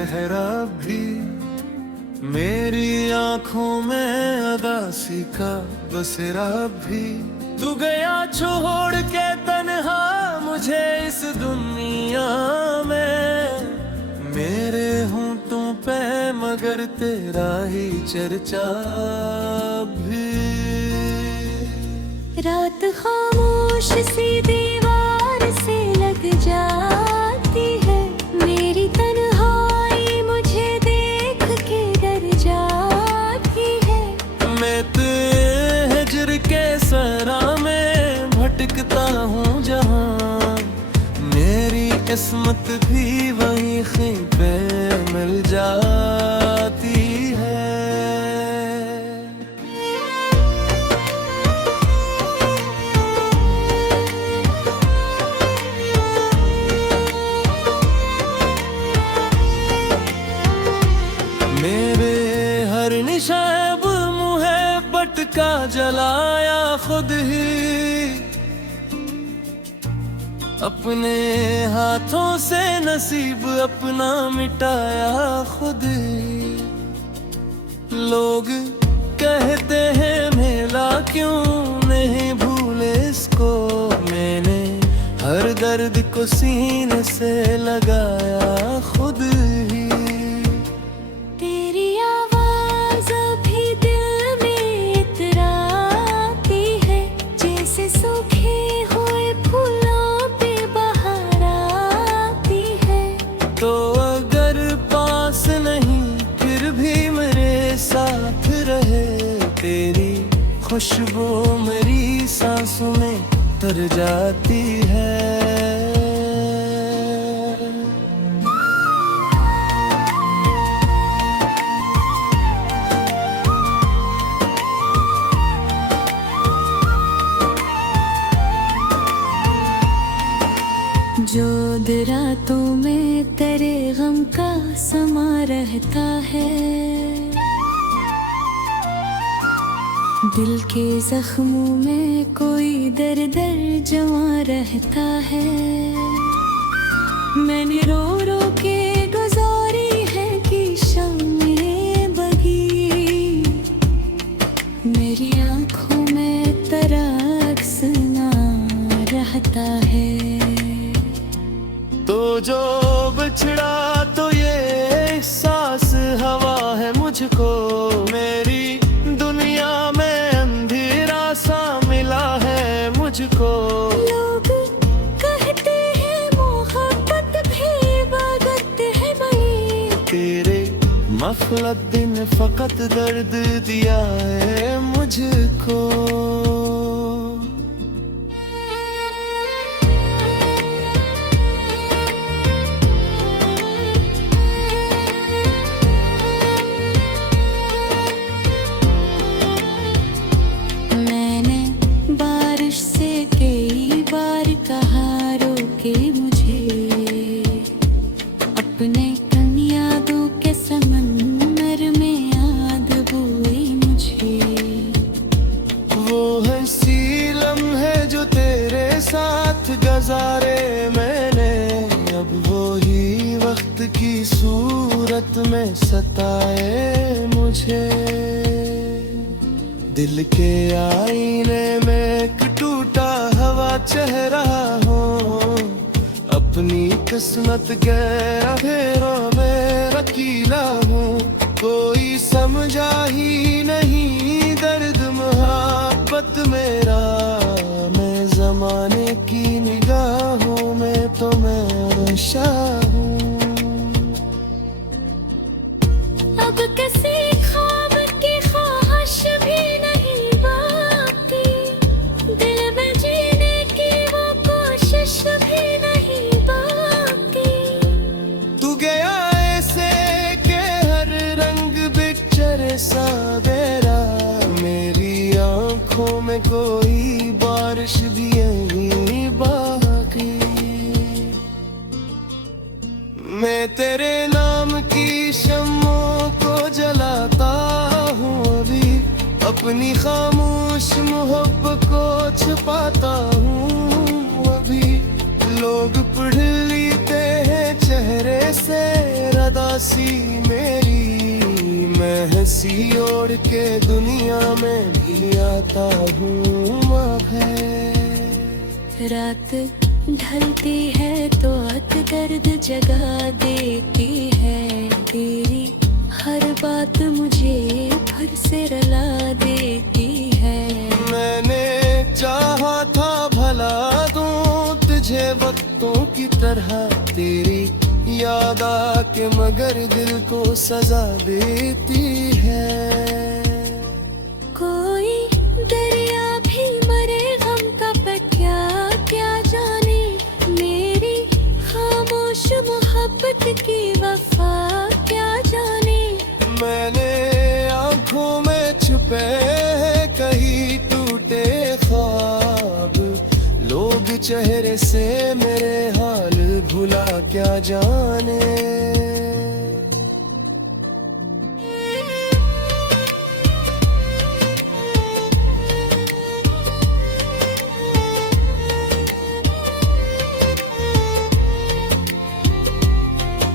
पहरा भी, मेरी आंखों में अदासी का बसेरा भी। तू गया छोड़ के तन्हा मुझे इस दुनिया में, मेरे होंठों पे मगर तेरा ही चर्चा भी। रात खामोश सी दीवार से लग जाती है, मेरी तन्हाई मुझे देख के डर जाती है। मैं तेरे हिज्र के सरा में भटकता हूँ जहाँ, मेरी किस्मत भी वहीं पे मिल जाती है। मेरे हर निशाब मुहब्बत का जलाया खुद ही, अपने हाथों से नसीब अपना मिटाया खुद ही। लोग कहते हैं मेला क्यों नहीं भूले इसको, मैंने हर दर्द को सीने से लगाया खुद ही। तेरी आवाज अभी दिल में इतराती है, जैसे सूखे हुए फूलों पे बहार आती है। तो अगर पास नहीं फिर भी मेरे साथ रहे, तेरी खुशबू मेरी सांसों में तर जाती है। जो रातों में तेरे गम का समा रहता है, दिल के जख्मों में कोई दर्द जमा रहता है। मैंने रो रो के गुजारी है कि शामें बगी, मेरी आंखों में तेरा अक्स ना रहता है। तो जो बिछड़ा तो ये एहसास हवा है मुझको, मेरी दुनिया में अंधेरा सा मिला है मुझको। लोग कहते हैं मोहब्बत भी इबादत है भाई, तेरे मफलत दिन फकत दर्द दिया है मुझको। के मुझे अपने कन यादों के समंदर में याद बुई मुझे। वो हंसी लम्हे जो तेरे साथ गुजारे मैंने, अब वो ही वक्त की सूरत में सताए मुझे। दिल के आईने में एक टूटा हवा चेहरा हो, अपनी किस्मत गहरा फेरों में रकीला हूँ। कोई समझा ही नहीं दर्द मोहब्बत मेरा, मैं जमाने की निगाहों में तो मैं नशा हूँ। अब किसी ख्वाब की ख्वाहिश भी नहीं बाकी, दिल में जीने की वो कोशिश भी नहीं बाकी। तू गया ऐसे के हर रंग बिखरे सा बेरा, मेरी आंखों में कोई बारिश भी नहीं बाकी। मैं तेरे नाम की शम्मों को जलाता हूँ अभी, अपनी खामोश मोहब्बत को छुपाता हूँ अभी। लोग पढ़ लेते हैं चेहरे से रदासी मेरी, मैं हंसी ओढ़ के दुनिया में भी आता हूँ है। रात ढलती है तो अतगर्द जगा देती है, तेरी हर बात मुझे फिर से रुला देती है। मैंने चाहा था भला दूं तुझे वक्तों की तरह, तेरी याद आके मगर दिल को सजा देती है। कोई दरिया भी मरे गम का पर क्या क्या जाने, मेरी खामोश मोहब्बत की वफा क्या जाने। मैंने आंखों में छुपे कहीं टूटे ख्वाब, लोग चेहरे से मेरे हाल भुला क्या जाने।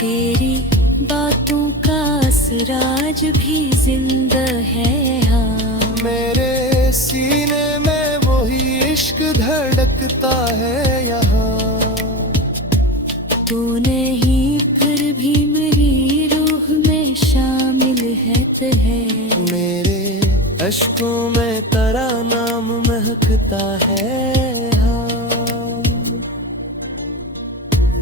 तेरी बातों का असराज भी जिंदा है हाँ, मेरे सीने में वही इश्क धड़कता है यहाँ। तू नहीं फिर भी मेरी रूह में शामिल है। मेरे अश्कों में तेरा नाम महकता है हाँ।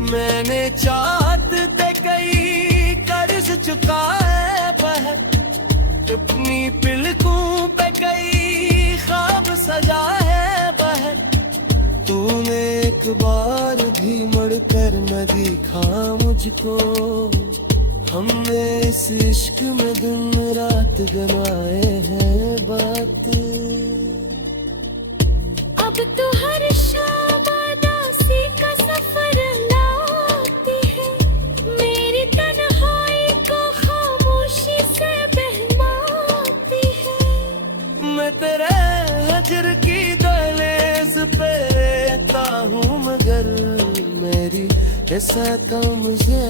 मैंने चाहत ते कई कर्ज चुकाए बहर, अपनी पिलकों पे कई ख्वाब सजाए बहर। तूने एक बार भी मुड़कर न देखा मुझको, हमने इस इश्क में दिन रात गंवाए हैं बात। अब तो हर शाम उदासी का सफर लाती है, मेरी तन्हाई को खामोशी से बहलाती है। मैं तेरे हजर की दहलीज पे रहता हूँ मगर, मेरी ऐसा कम से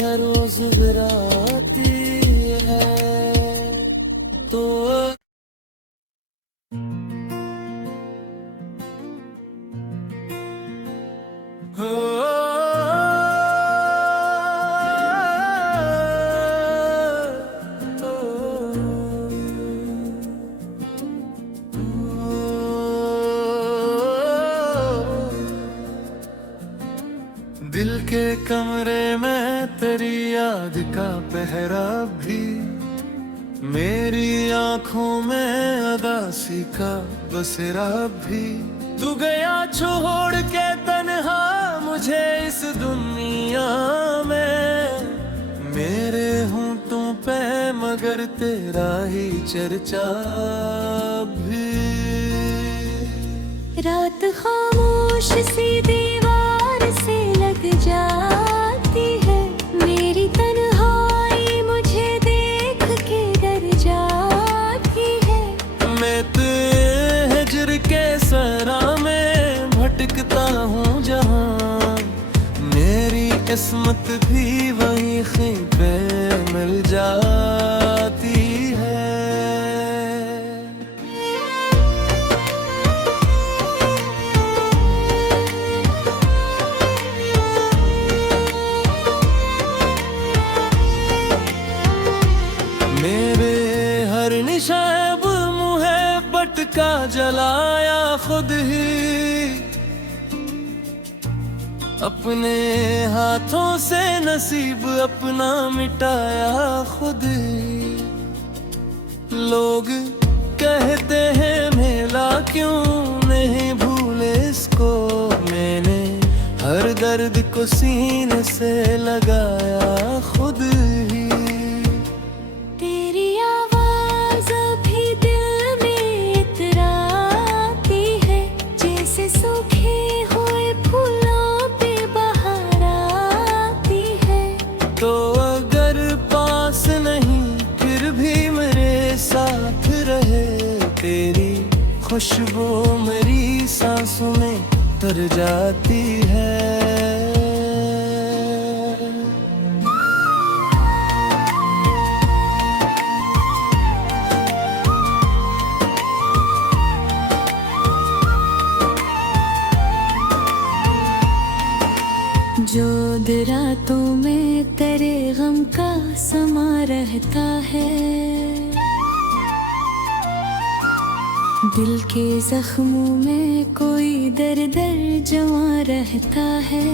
हर रोज गिराती है। तो दिल के कमरे में तेरी याद का पहरा भी, मेरी आंखों में अदासी का बसेरा भी। तू गया छोड़ के तन्हा मुझे इस दुनिया में, मेरे होंठों पे मगर तेरा ही चर्चा भी। रात खामोश सी दीवार से लग जाती है, मेरी तन्हाई मुझे देख के डर जाती है। मैं तेरे हिजर के सरा में भटकता हूँ जहाँ, मेरी किस्मत भी वहीं पे मिल जाती है। मेरे हर निशाब मुहब्बत का जलाया खुद ही, अपने हाथों से नसीब अपना मिटाया खुद ही। लोग कहते हैं मेला क्यों नहीं भूले इसको, मैंने हर दर्द को सीने से लगाया खुद ही। तेरी आवाज अभी दिल में इतराती है, जैसे सूखे हुए फूलों पे बहार आती है। तो अगर पास नहीं फिर भी मेरे साथ रहे, तेरी खुशबू मेरी सांसों में तर जाती है। बातों में तेरे गम का समा रहता है। दिल के जख्मों में कोई दर्द जमा रहता है।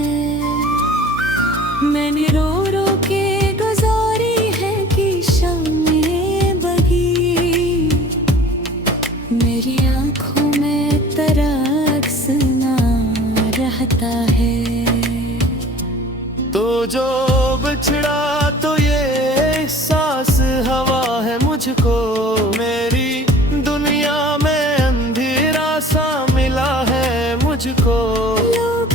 मैंने रो रो के गुजारी है कि शामें बगी, मेरी आंखों में तेरा अक्स ना रहता है। तो जो बिछड़ा तो ये एहसास हवा है मुझको, मेरी दुनिया में अंधेरा सा मिला है मुझको। लोग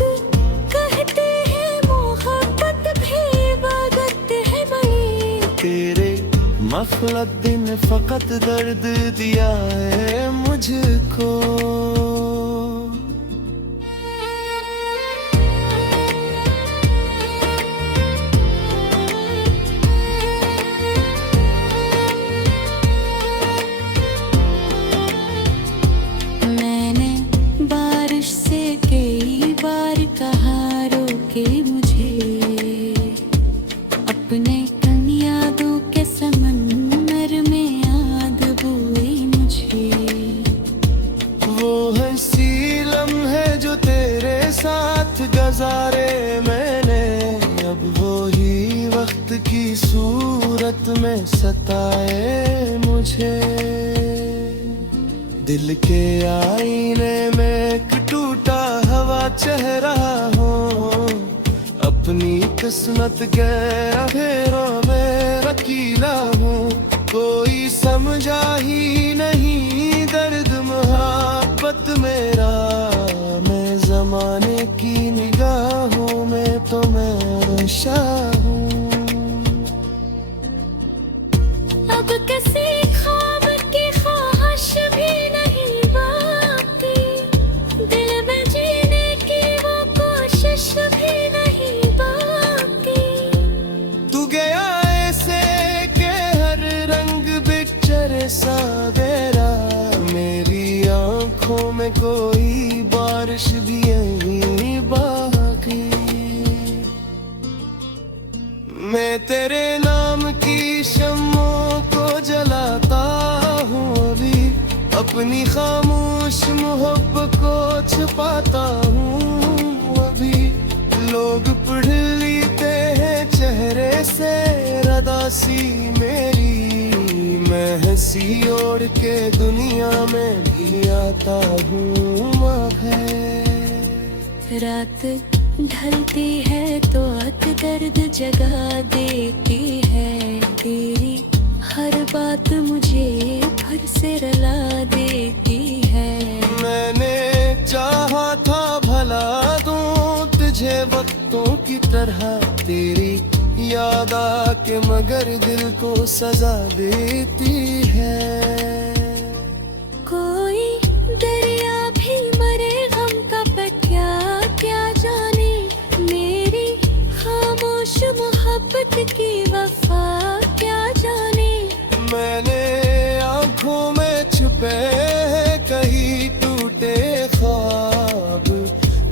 कहते हैं मोहब्बत भी इबादत है बड़ी, तेरे मफलत दिन फकत दर्द दिया है मुझको। के मुझे अपने तन यादों के समंदर में याद बुई मुझे। वो हंसी लम्हे जो तेरे साथ गुजारे मैंने, अब वो ही वक्त की सूरत में सताए मुझे। दिल के आईने में एक टूटा हवा चेहरा हो, अपनी किस्मत गहरा फेरों में रकीला हूँ। कोई समझा ही नहीं दर्द मोहब्बत मेरा, मैं जमाने की निगाहों में तो मैं शाह हूँ। अब किसी ख्वाब की ख्वाहिश भी नहीं बाकी, दिल में जीने की वो कोशिश भी नहीं बाकी। तू गया ऐसे के हर रंग बिखरे सा गहरा, मेरी आंखों में कोई बारिश भी नहीं बाकी। मैं तेरे नाम की शम्मों को जलाता हूँ अभी, अपनी खामोश मोहब्बत को छुपाता हूँ अभी। लोग पढ़ लेते हैं चेहरे से रदासी मेरी, मैं हंसी ओढ़ के दुनिया में भी आता हूँ मगर। रात ढलती है तो अक दर्द जगा देती है, तेरी हर बात मुझे फिर से रुला देती है। मैंने चाहा था भला दूं तुझे वक्तों की तरह, तेरी याद आके मगर दिल को सजा देती है। कोई दरिया भी मरे गम का पर क्या क्या जाने, मेरी खामोश मोहब्बत की वफा क्या जाने। मैंने आंखों में छुपे कहीं टूटे ख्वाब,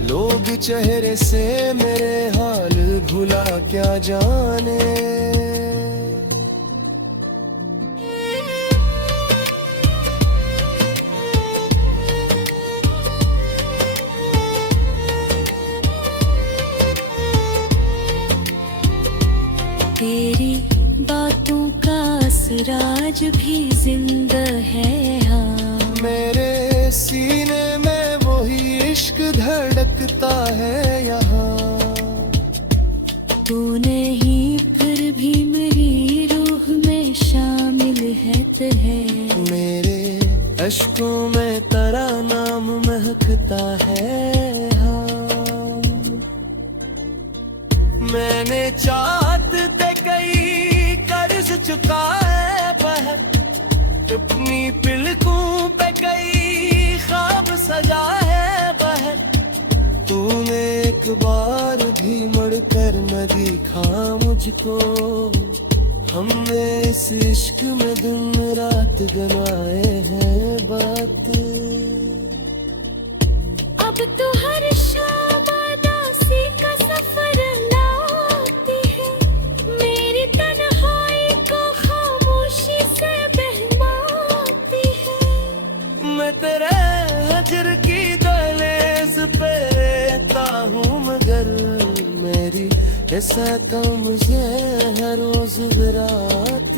लोग चेहरे से मेरे हाल भुला क्या जाने। तेरी बातों का असर आज भी जिंदा है। हाँ, मेरे सीने में वही इश्क धड़कता है यहाँ। तू नहीं फिर भी मेरी रूह में शामिल है। मेरे अश्कों में तेरा नाम महकता है। हाँ, मैंने चाहत ते कई कर्ज चुकाए बहर, अपनी पिलकों पे कई ख्वाब सजाए बहर। तूने एक बार भी मुड़कर न दिखा मुझको, हमने इस इश्क में दिन रात गंवाए हैं बात। अब तो हर शाम उदासी का सफर लाती ऐसा कम से है रोज रात